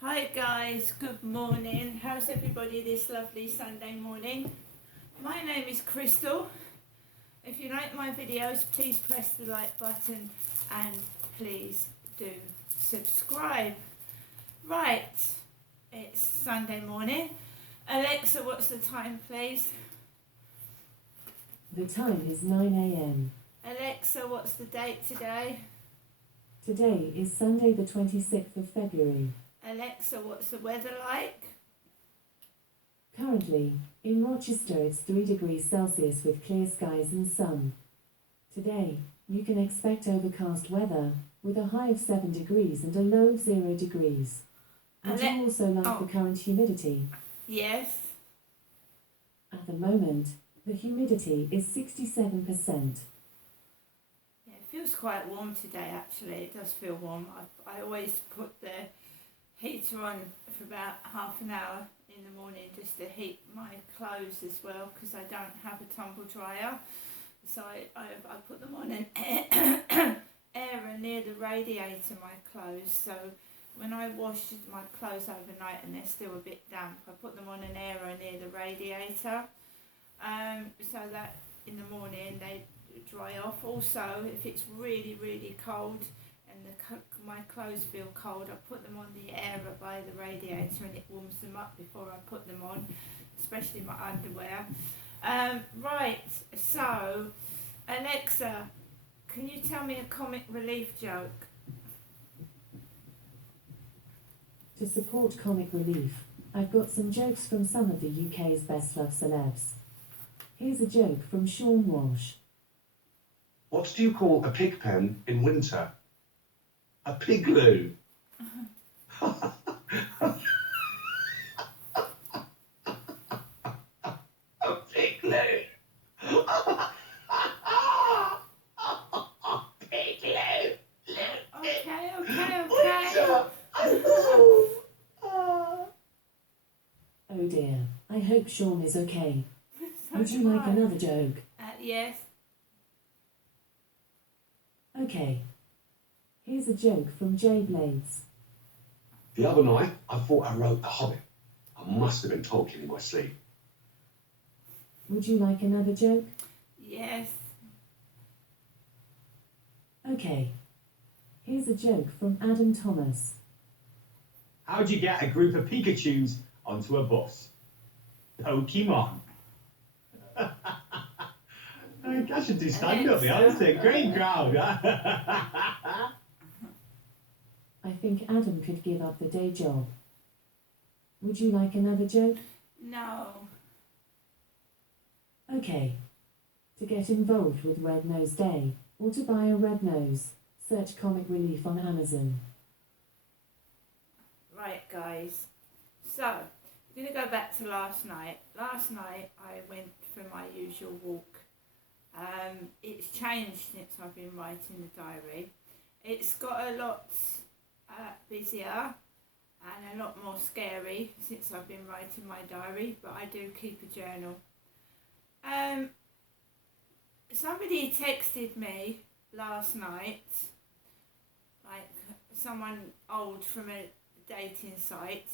Hi guys, good morning. How's everybody this lovely Sunday morning? My name is Crystal. If you like my videos, please press the like button and please do subscribe. Right, it's Sunday morning. Alexa, what's the time please? The time is 9 a.m. Alexa, what's the date today? Today is Sunday the 26th of February. Alexa, what's the weather like? Currently, in Rochester it's 3 degrees Celsius with clear skies and sun. Today, you can expect overcast weather, with a high of 7 degrees and a low of 0 degrees. Would you also like the current humidity? Yes. At the moment, the humidity is 67%. Yeah, it feels quite warm today actually. It does feel warm. I always put the heater on for about half an hour in the morning just to heat my clothes as well because I don't have a tumble dryer. So I put them on an air near the radiator, my clothes. So when I wash my clothes overnight and they're still a bit damp, I put them on an air near the radiator so that in the morning they dry off. Also, if it's really, really cold and my clothes feel cold, I put them on the air by the radiator and it warms them up before I put them on, especially my underwear. Right, so Alexa, can you tell me a comic relief joke? To support comic relief, I've got some jokes from some of the UK's best loved celebs. Here's a joke from Sean Walsh. What do you call a pig pen in winter? A pigloo. A pigloo. Pigloo. Okay. Oh dear, I hope Sean is okay. So Would you do like I. another joke? Yes. Okay. Here's a joke from Jay Blades. The other night, I thought I wrote The Hobbit. I must have been talking in my sleep. Would you like another joke? Yes. Okay. Here's a joke from Adam Thomas. How'd you get a group of Pikachus onto a bus? Pokemon. I should do stand up, honestly. Great crowd. I think Adam could give up the day job. Would you like another joke? No. Okay. To get involved with Red Nose Day, or to buy a red nose, search Comic Relief on Amazon. Right, guys. So, I'm going to go back to last night. Last night I went for my usual walk. It's changed since I've been writing the diary. It's got a lot busier and a lot more scary since I've been writing my diary, but I do keep a journal. Somebody texted me last night, like someone old from a dating site,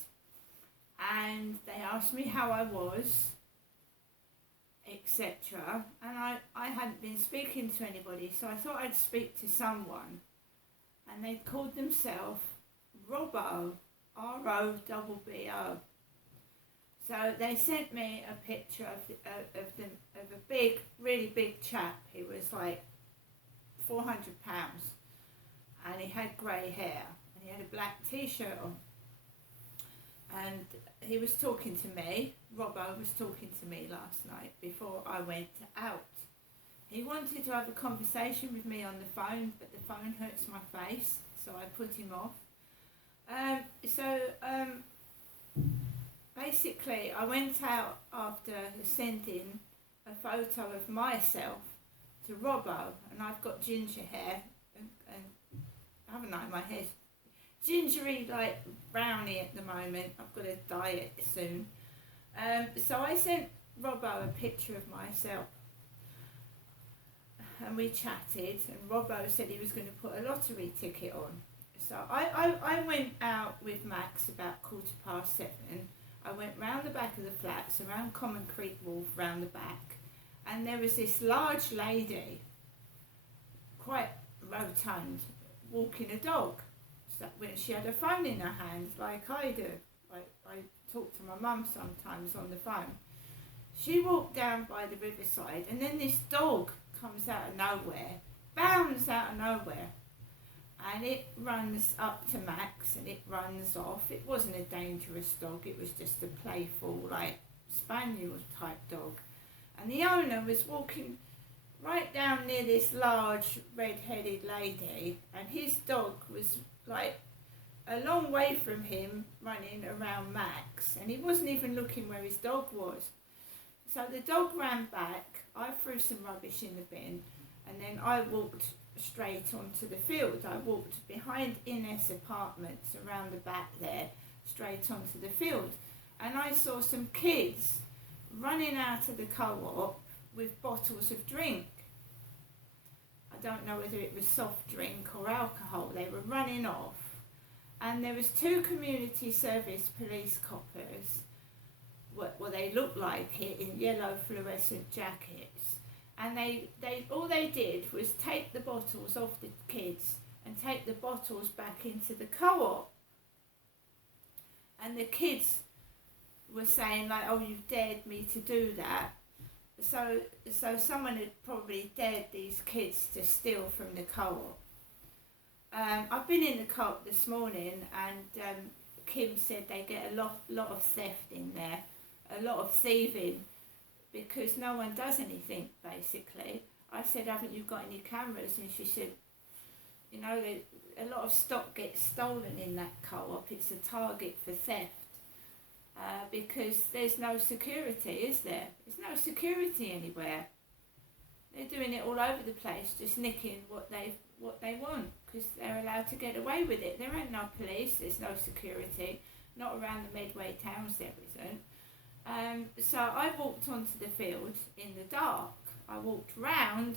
and they asked me how I was, etc. And I hadn't been speaking to anybody, so I thought I'd speak to someone. And they called themselves Robbo, R-O-B-B-O. So they sent me a picture of a big, really big chap. He was like 400 pounds, and he had grey hair, and he had a black t-shirt on. And he was talking to me, Robbo was talking to me last night before I went out. He wanted to have a conversation with me on the phone, but the phone hurts my face, so I put him off. Basically, I went out after sending a photo of myself to Robbo, and I've got ginger hair, and haven't I? My hair's gingery, like brownie at the moment. I've got to dye it soon. So I sent Robbo a picture of myself. and we chatted, and Robbo said he was going to put a lottery ticket on. So I went out with Max about 7:15. I went round the back of the flats, around Common Creek Wharf, round the back, and there was this large lady, quite rotund, walking a dog. So when she had a phone in her hand, like I do. I talk to my mum sometimes on the phone. She walked down by the riverside, and then this dog comes out of nowhere, bounds out of nowhere, and it runs up to Max and it runs off. It wasn't a dangerous dog, it was just a playful, like, spaniel type dog. And the owner was walking right down near this large red-headed lady, and his dog was like a long way from him, running around Max, and he wasn't even looking where his dog was. So the dog ran back, I threw some rubbish in the bin, and then I walked straight onto the field. I walked behind Ines Apartments, around the back there, straight onto the field, and I saw some kids running out of the co-op with bottles of drink. I don't know whether it was soft drink or alcohol. They were running off, and there was 2 community service police coppers. Well, they looked like it, in yellow fluorescent jackets, and they all they did was take the bottles off the kids and take the bottles back into the co-op. And the kids were saying, like, "Oh, you dared me to do that." So someone had probably dared these kids to steal from the co-op. I've been in the co-op this morning, and Kim said they get a lot of theft in there, a lot of thieving, because no one does anything, basically. I said, "Haven't you got any cameras?" And she said, "You know, a lot of stock gets stolen in that co-op. It's a target for theft. Because there's no security, is there? There's no security anywhere. They're doing it all over the place, just nicking what they want, because they're allowed to get away with it. There ain't no police, there's no security, not around the Medway towns there isn't." So I walked onto the field in the dark. I walked round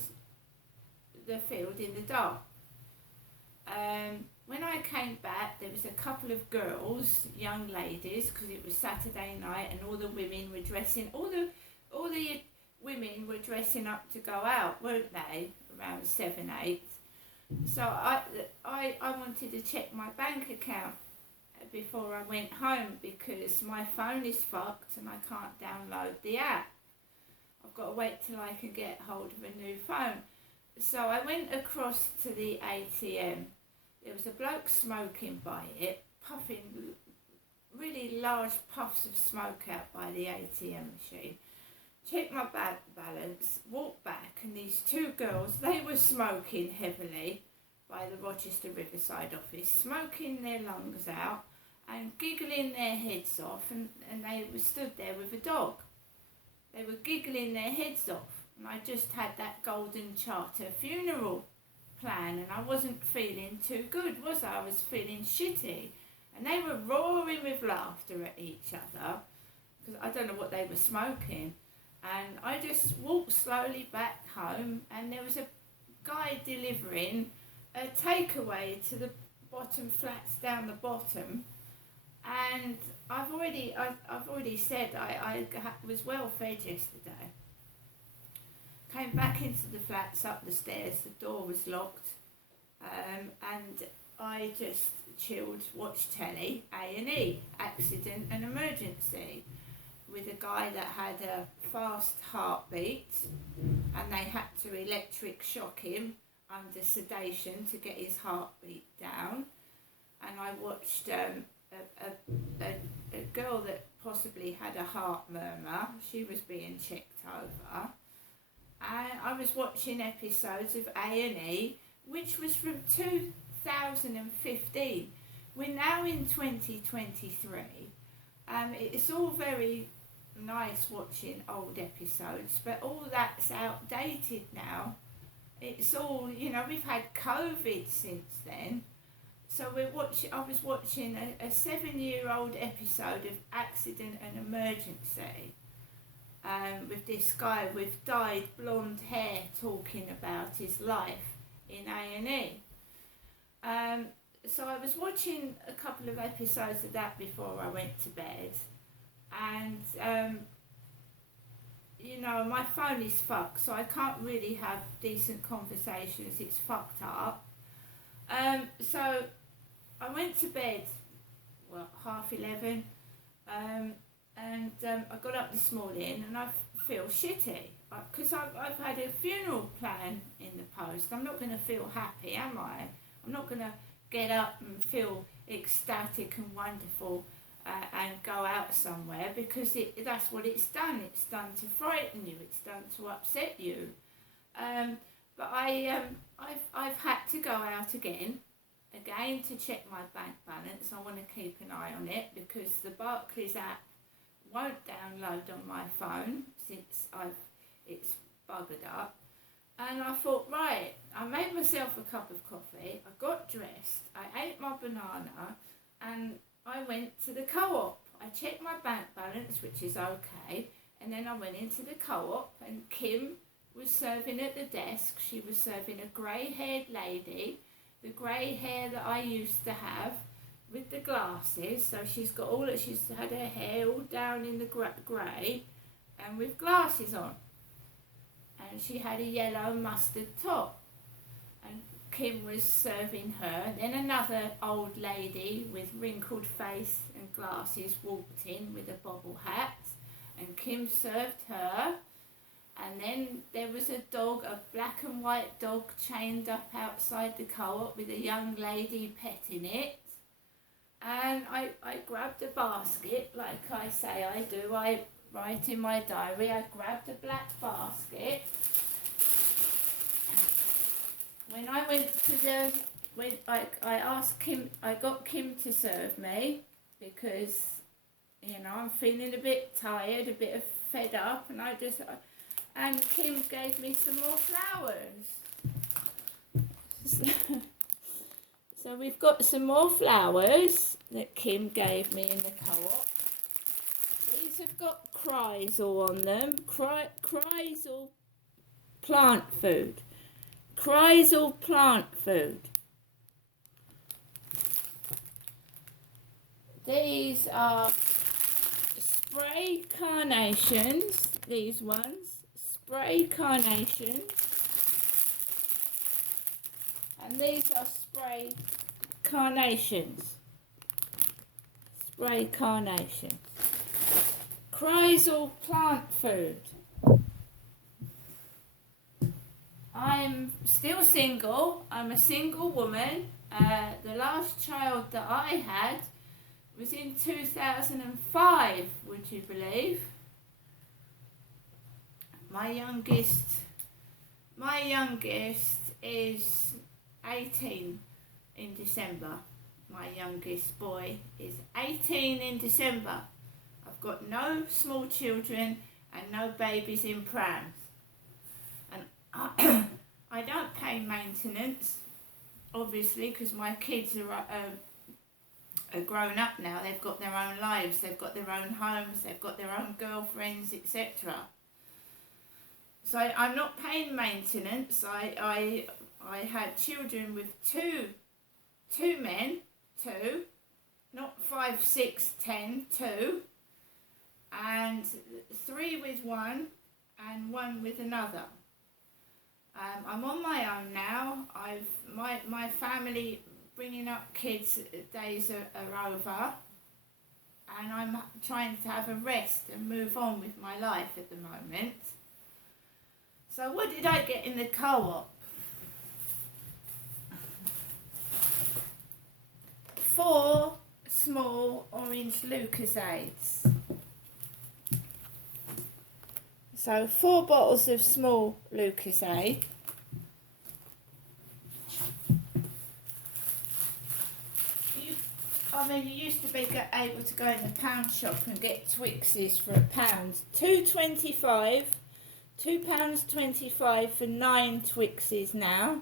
the field in the dark. When I came back, there was a couple of girls, young ladies, because it was Saturday night, and all the women were dressing. All the women were dressing up to go out, weren't they? Around 7, 8. So I wanted to check my bank account before I went home, because my phone is fucked and I can't download the app. I've got to wait till I can get hold of a new phone. So I went across to the ATM. There was a bloke smoking by it, puffing really large puffs of smoke out by the ATM machine. Checked my bank balance, walked back, and these 2 girls, they were smoking heavily by the Rochester Riverside office, smoking their lungs out and giggling their heads off, and they were stood there with a dog. They were giggling their heads off, and I just had that Golden Charter funeral plan, and I wasn't feeling too good, was I? I was feeling shitty, and they were roaring with laughter at each other, because I don't know what they were smoking. And I just walked slowly back home, and there was a guy delivering a takeaway to the bottom flats down the bottom, and I've already said I was well fed yesterday. Came back into the flats, up the stairs, the door was locked, and I just chilled, watched telly, A&E, Accident and Emergency, with a guy that had a fast heartbeat, and they had to electric shock him under sedation to get his heartbeat down. And I watched a girl that possibly had a heart murmur. She was being checked over. And I was watching episodes of A&E, which was from 2015. We're now in 2023. It's all very nice watching old episodes, but all that's outdated now. It's all, we've had COVID since then. So I was watching a 7-year-old episode of Accident and Emergency, with this guy with dyed blonde hair talking about his life in A&E. So I was watching a couple of episodes of that before I went to bed, and you know, my phone is fucked, so I can't really have decent conversations. It's fucked up. So I went to bed, well, 11:30, and I got up this morning and I feel shitty because I've had a funeral plan in the post. I'm not going to feel happy, am I? I'm not going to get up and feel ecstatic and wonderful and go out somewhere, because that's what it's done. It's done to frighten you. It's done to upset you. But I've had to go out again to check my bank balance. I want to keep an eye on it because the Barclays app won't download on my phone since it's buggered up. And I thought, right, I made myself a cup of coffee, I got dressed, I ate my banana, and I went to the co-op. I checked my bank balance, which is okay, and then I went into the co-op, and Kim was serving at the desk. She was serving a grey-haired lady, the grey hair that I used to have, with the glasses. So she's had her hair all down in the grey, and with glasses on. And she had a yellow mustard top. And Kim was serving her. Then another old lady with wrinkled face and glasses walked in with a bobble hat, and Kim served her. And then there was a dog, a black and white dog, chained up outside the co-op with a young lady petting it. And I grabbed a basket, like I say I do. I write in my diary, I grabbed a black basket. When I went to I asked Kim, I got Kim to serve me because, you know, I'm feeling a bit tired, a bit fed up, and Kim gave me some more flowers. So we've got some more flowers that Kim gave me in the co-op. These have got Chrysal on them. Chrysal plant food. Chrysal plant food. These are spray carnations, these ones. Spray carnations. And these are spray carnations. Spray carnations. Chrysal plant food. I'm still single. I'm a single woman. The last child that I had was in 2005, would you believe? My youngest is 18 in December. My youngest boy is 18 in December. I've got no small children and no babies in prams. And I don't pay maintenance, obviously, because my kids are grown up now. They've got their own lives, they've got their own homes, they've got their own girlfriends, etc. So I'm not paying maintenance. I had children with two men, not 5, 6, 10, 2, and 3 with one and 1 with another. I'm on my own now. My family bringing up kids days are over, and I'm trying to have a rest and move on with my life at the moment. So what did I get in the co-op? 4 small orange Lucozades. So 4 bottles of small Lucozade. You used to be able to go in the pound shop and get Twixes for £1. £2.25. £2.25 for 9 Twixes now.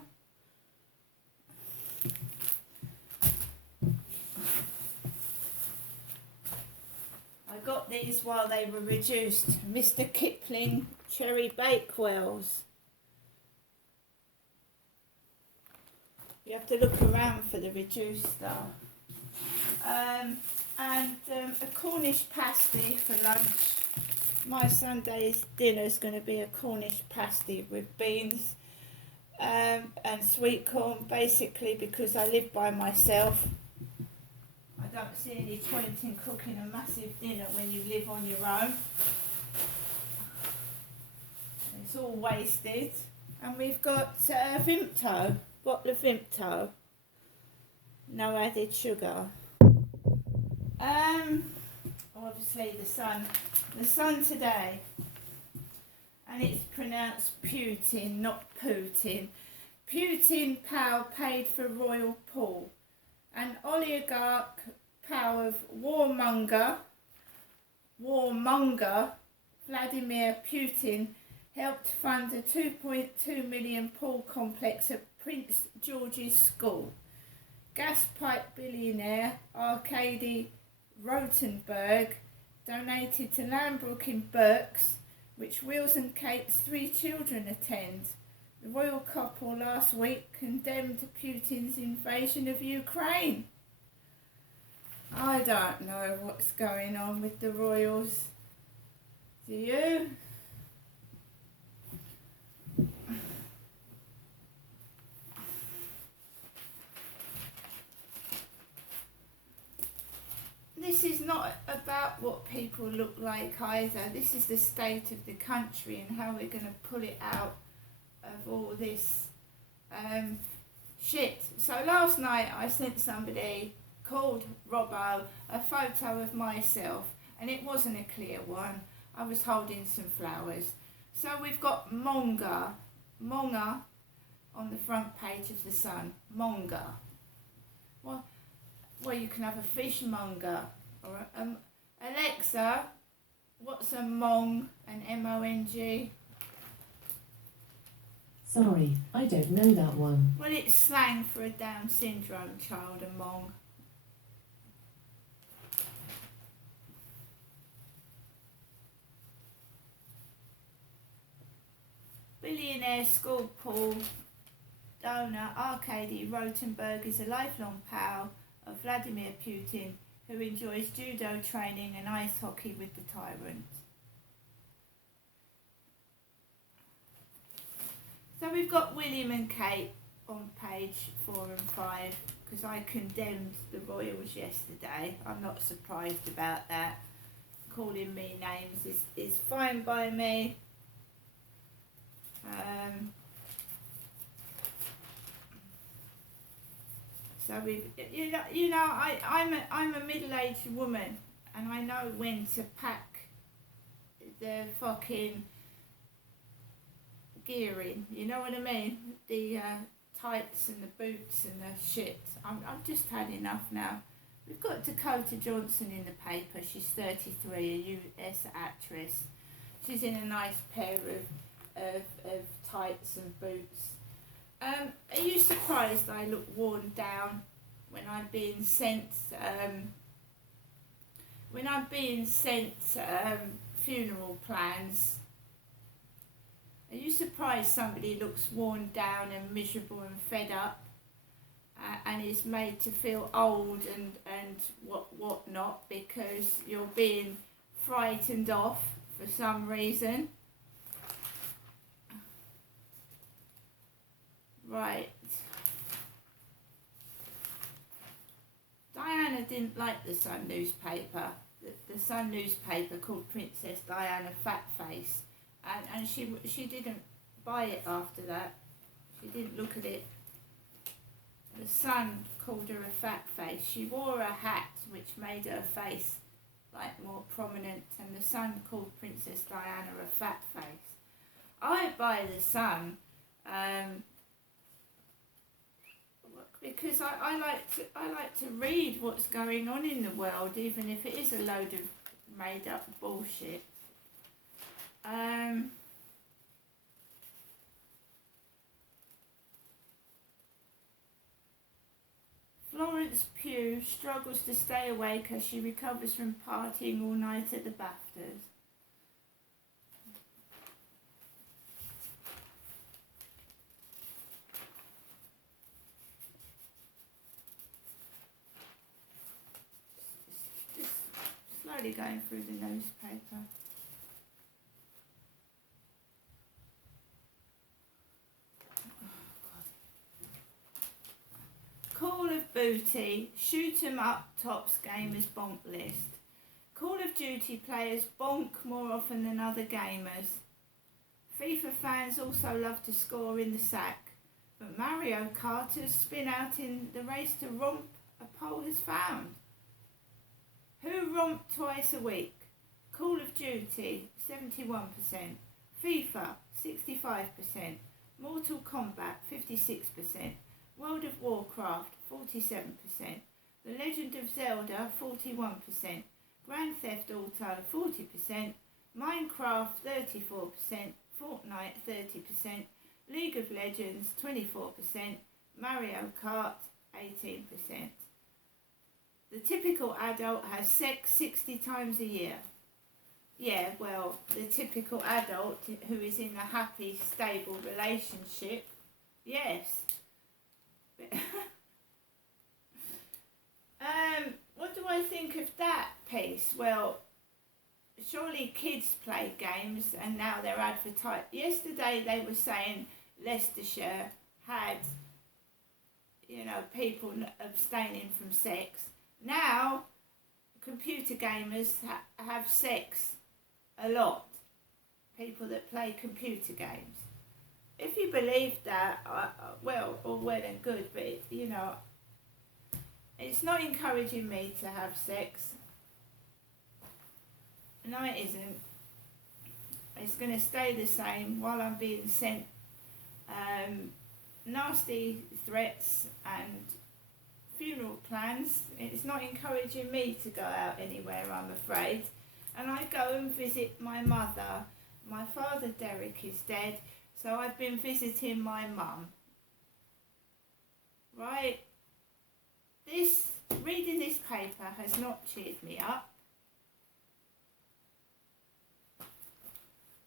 I got these while they were reduced. Mr. Kipling Cherry Bakewells. You have to look around for the reduced stuff. And a Cornish pasty for lunch. My Sunday's dinner is going to be a Cornish pasty with beans and sweet corn, basically because I live by myself. I don't see any point in cooking a massive dinner when you live on your own. It's all wasted. And we've got Vimto, bottle of Vimto. No added sugar. Obviously the sun today, and it's pronounced Putin, not Putin. Putin Pal paid for royal pool. An oligarch power of warmonger Vladimir Putin helped fund a 2.2 million pool complex at Prince George's School. Gas pipe billionaire Arkady Rotenberg donated to Lambrook in Berks, which Wills and Kate's 3 children attend. The royal couple last week condemned Putin's invasion of Ukraine. I don't know what's going on with the royals. Do you? This is not about what people look like either. This is the state of the country and how we're going to pull it out of all this shit. So last night I sent somebody called Robbo a photo of myself, and it wasn't a clear one. I was holding some flowers. So we've got Monga on the front page of the Sun. Monga. Well, you can have a fishmonger or Alexa. What's a mong? An M-O-N-G? Sorry, I don't know that one. Well, it's slang for a Down syndrome child, a mong. Billionaire school pool donor Arkady Rotenberg is a lifelong pal of Vladimir Putin, who enjoys judo training and ice hockey with the tyrant. So we've got William and Kate on page 4 and 5, because I condemned the royals yesterday. I'm not surprised about that. Calling me names is fine by me. So I'm a middle-aged woman, and I know when to pack the fucking gear in. You know what I mean? The tights and the boots and the shit. I've just had enough now. We've got Dakota Johnson in the paper. She's 33, a US actress. She's in a nice pair of tights and boots. Are you surprised I look worn down when I'm being sent funeral plans? Are you surprised somebody looks worn down and miserable and fed up and is made to feel old and what not because you're being frightened off for some reason? Right. Diana didn't like the Sun newspaper. The Sun newspaper called Princess Diana Fatface, and she didn't buy it after that. She didn't look at it. The Sun called her a fat face. She wore a hat which made her face like more prominent, and the Sun called Princess Diana a fat face. I buy the Sun because I like to read what's going on in the world, even if it is a load of made up bullshit. Florence Pugh struggles to stay awake as she recovers from partying all night at the BAFTAs. Just slowly going through the newspaper. Call of Booty, shoot 'em up tops gamers bonk list. Call of Duty players bonk more often than other gamers. FIFA fans also love to score in the sack, but Mario Karters spin out in the race to romp, a poll has found. Who romp twice a week? Call of Duty, 71%. FIFA, 65%. Mortal Kombat, 56%. World of Warcraft, 47%. The Legend of Zelda, 41%. Grand Theft Auto, 40%. Minecraft, 34%. Fortnite, 30%. League of Legends, 24%. Mario Kart, 18%. The typical adult has sex 60 times a year. Yeah, well, the typical adult who is in a happy, stable relationship, yes. What do I think of that piece? Well, surely kids play games and now they're advertised. Yesterday they were saying Leicestershire had, people abstaining from sex. Now, computer gamers have sex a lot. People that play computer games. If you believe that, well and good, but it's not encouraging me to have sex. No, it isn't. It's going to stay the same while I'm being sent nasty threats and funeral plans. It's not encouraging me to go out anywhere, I'm afraid. And I go and visit my mother. My father, Derek, is dead. So I've been visiting my mum. Right? Reading this paper has not cheered me up.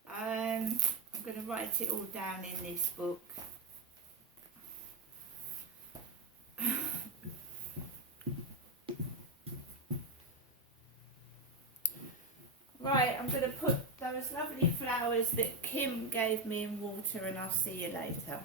I'm going to write it all down in this book. Right, I'm going to put those lovely flowers that Kim gave me in water and I'll see you later.